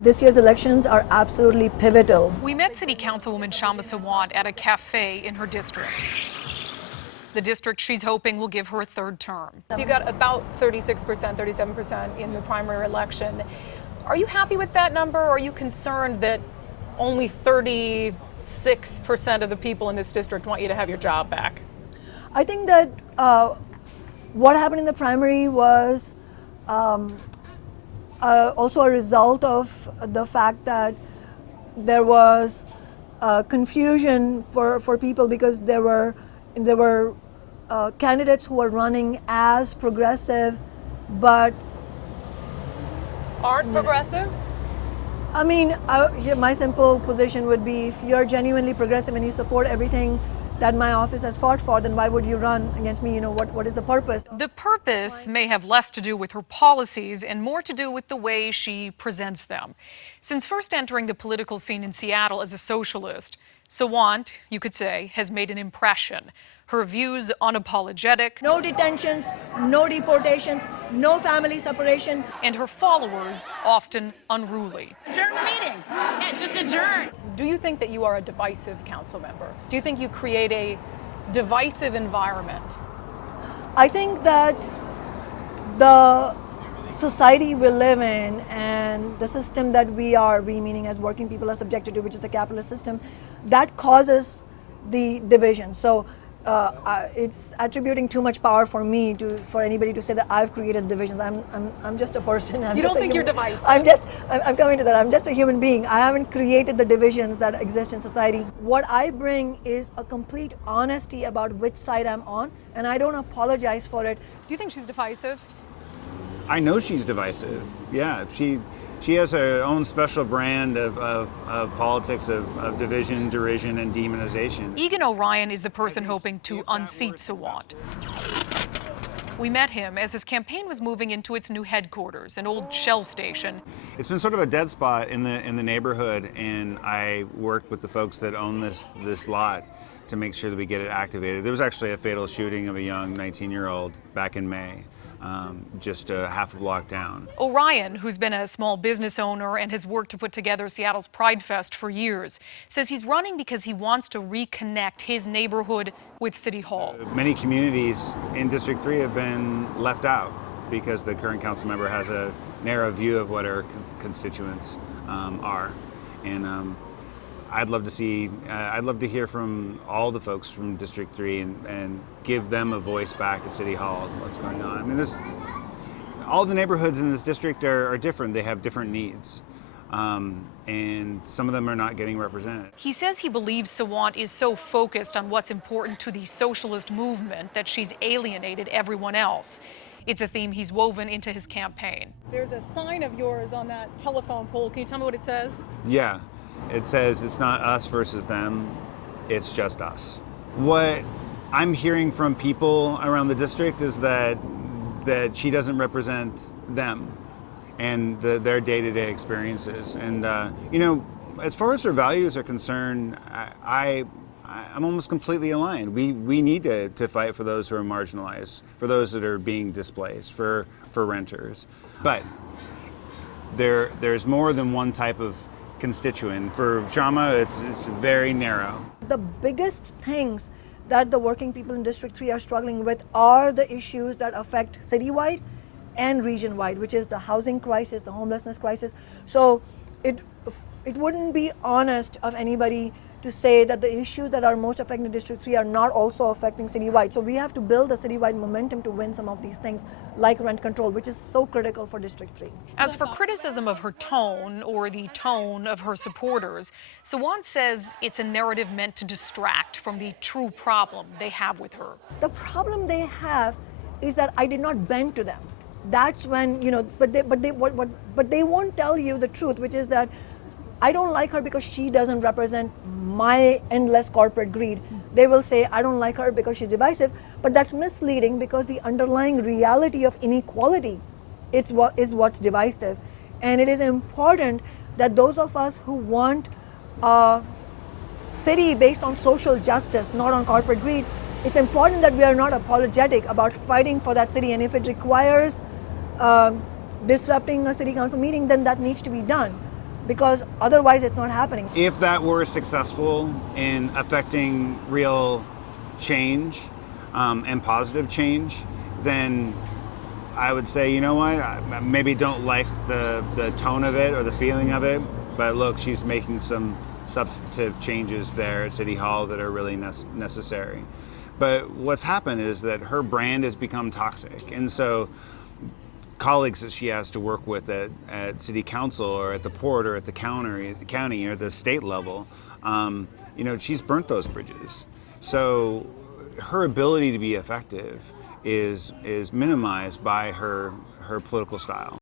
This year's elections are absolutely pivotal. We met City Councilwoman Kshama Sawant at a cafe in her district. The district she's hoping will give her a third term. So you got about 36%, 37% in the primary election. Are you happy with that number, or are you concerned that only 36% of the people in this district want you to have your job back? I think that what happened in the primary was also a result of the fact that there was confusion for people, because there were candidates who were running as progressive but aren't progressive? I mean, my simple position would be, if you're genuinely progressive and you support everything that my office has fought for, then why would you run against me? You know, what is the purpose? The purpose may have less to do with her policies and more to do with the way she presents them. Since first entering the political scene in Seattle as a socialist, Sawant, you could say, has made an impression. Her views unapologetic. No detentions, no deportations, no family separation. And her followers often unruly. Adjourn the meeting. Yeah, just adjourn. Do you think that you are a divisive council member? Do you think you create a divisive environment? I think that the society we live in and the system that we meaning as working people, are subjected to, which is the capitalist system, that causes the division. So it's attributing too much power for me for anybody to say that I've created divisions. I'm just a person. You don't think you're divisive? I'm coming to that. I'm just a human being. I haven't created the divisions that exist in society. What I bring is a complete honesty about which side I'm on, and I don't apologize for it. Do you think she's divisive? I know she's divisive. Yeah, she has her own special brand of politics of division, derision, and demonization. Egan Orion is the person hoping to unseat Sawant. We met him as his campaign was moving into its new headquarters, an old Shell station. It's been sort of a dead spot in the neighborhood, and I worked with the folks that own this lot to make sure that we get it activated. There was actually a fatal shooting of a young 19-year-old back in May. Just a half a block down. Orion, who's been a small business owner and has worked to put together Seattle's Pride Fest for years, says he's running because he wants to reconnect his neighborhood with City Hall. Many communities in District 3 have been left out because the current council member has a narrow view of what our constituents are. And I'd love to hear from all the folks from District 3 and give them a voice back at City Hall, what's going on. I mean, all the neighborhoods in this district are different. They have different needs. And some of them are not getting represented. He says he believes Sawant is so focused on what's important to the socialist movement that she's alienated everyone else. It's a theme he's woven into his campaign. There's a sign of yours on that telephone pole. Can you tell me what it says? Yeah. It says it's not us versus them, it's just us. What I'm hearing from people around the district is that she doesn't represent them and their day-to-day experiences. And you know, as far as her values are concerned, I'm almost completely aligned. We need to fight for those who are marginalized, for those that are being displaced, for renters. But there's more than one type of constituent. For Kshama, it's very narrow. The biggest things that the working people in District 3 are struggling with are the issues that affect citywide and region-wide, which is the housing crisis, the homelessness crisis. So it wouldn't be honest of anybody to say that the issues that are most affecting District 3 are not also affecting citywide. So we have to build a citywide momentum to win some of these things, like rent control, which is so critical for District 3. As for criticism of her tone or the tone of her supporters, Sawant says it's a narrative meant to distract from the true problem they have with her. The problem they have is that I did not bend to them. That's when, you know, but they won't tell you the truth, which is that I don't like her because she doesn't represent my endless corporate greed. They will say, I don't like her because she's divisive, but that's misleading, because the underlying reality of inequality is what's divisive. And it is important that those of us who want a city based on social justice, not on corporate greed, it's important that we are not apologetic about fighting for that city. And if it requires disrupting a city council meeting, then that needs to be done. because otherwise it's not happening. If that were successful in affecting real change and positive change, then I would say, you know what, I maybe don't like the tone of it or the feeling of it, but look, she's making some substantive changes there at City Hall that are really necessary. But what's happened is that her brand has become toxic, and so colleagues that she has to work with at City Council or at the port or at the county or the state level, you know, she's burnt those bridges. So her ability to be effective is minimized by her political style.